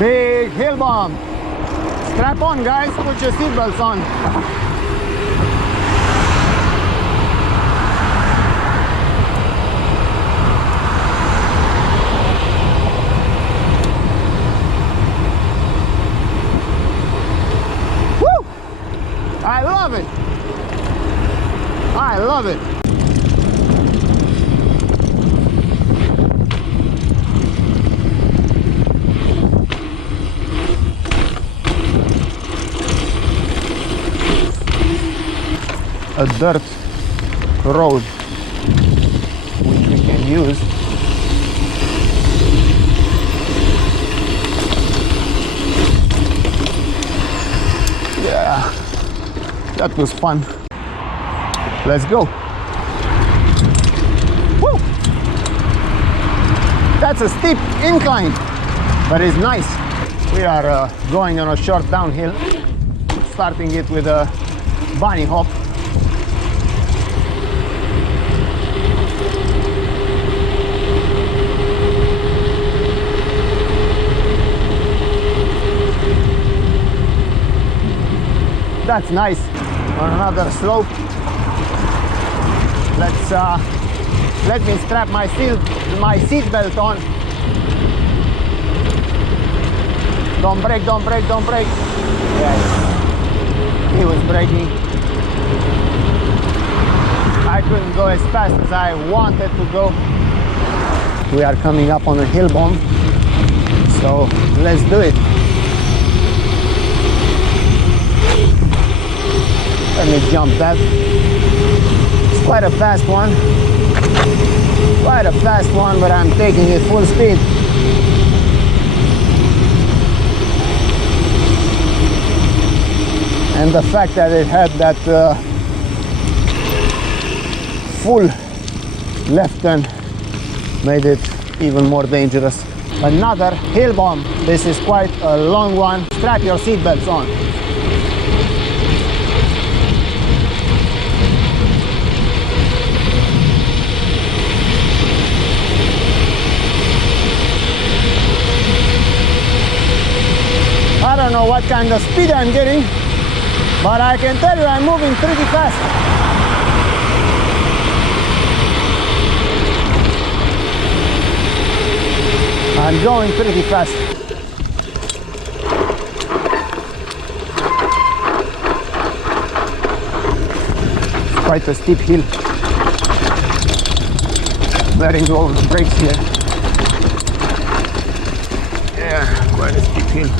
Big hill bomb. Strap on, guys. Put your seatbelts on. Woo! I love it. I love it. A dirt road which we can use. Yeah, that was fun. Let's go. Woo! That's a steep incline, but it's nice. We are going on a short downhill, starting it with a bunny hop. That's nice. On another slope. Let me strap my seat belt on. Don't brake, don't brake, don't brake. Yes, he was braking. I couldn't go as fast as I wanted to go. We are coming up on a hill bomb, so let's do it. Let me jump that. It's quite a fast one. Quite a fast one, but I'm taking it full speed. And the fact that it had that full left turn made it even more dangerous. Another hill bomb. This is quite a long one. Strap your seatbelts on. I don't know what kind of speed I'm getting, but I can tell you I'm moving pretty fast. I'm going pretty fast. It's quite a steep hill. Letting go of the brakes here. Yeah, quite a steep hill.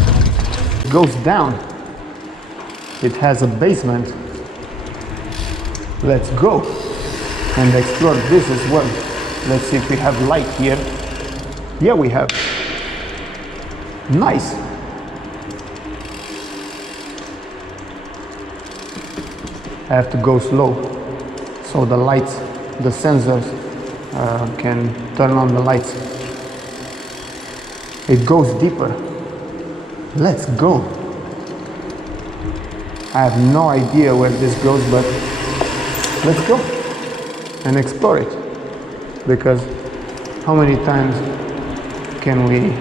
Goes down. It has a basement. Let's go and explore this as well. Let's see if we have light here. Yeah, we have. Nice. I have to go slow so the lights, the sensors can turn on the lights. It goes deeper. Let's go. I have no idea where this goes, but let's go and explore it, because how many times can we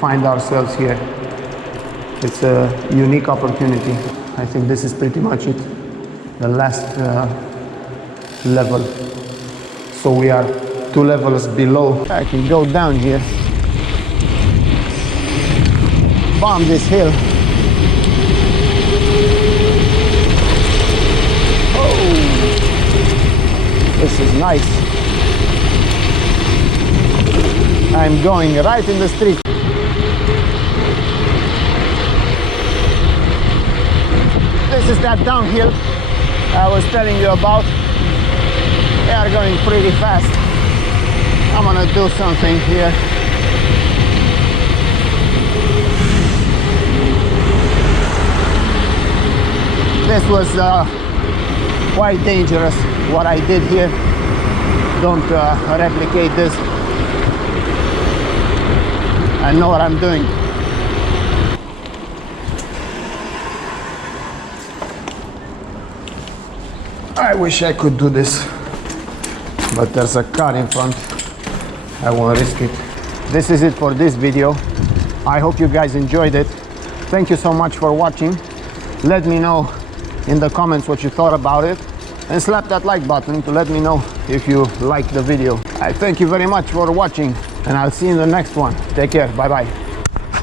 find ourselves here? It's a unique opportunity. I think this is pretty much it, the last level. So we are 2 levels below. I can go down here, bomb this hill. Oh, this is nice. I'm going right in the street. This is that downhill I was telling you about. They are going pretty fast. I'm gonna do something here. This was quite dangerous what I did here. Don't replicate this. I know what I'm doing. I wish I could do this, but there's a car in front. I won't risk it. This is it for this video. I hope you guys enjoyed it. Thank you so much for watching. Let me know in the comments what you thought about it, and slap that like button to let me know if you liked the video. I thank you very much for watching, and I'll see you in the next one. Take care. Bye bye.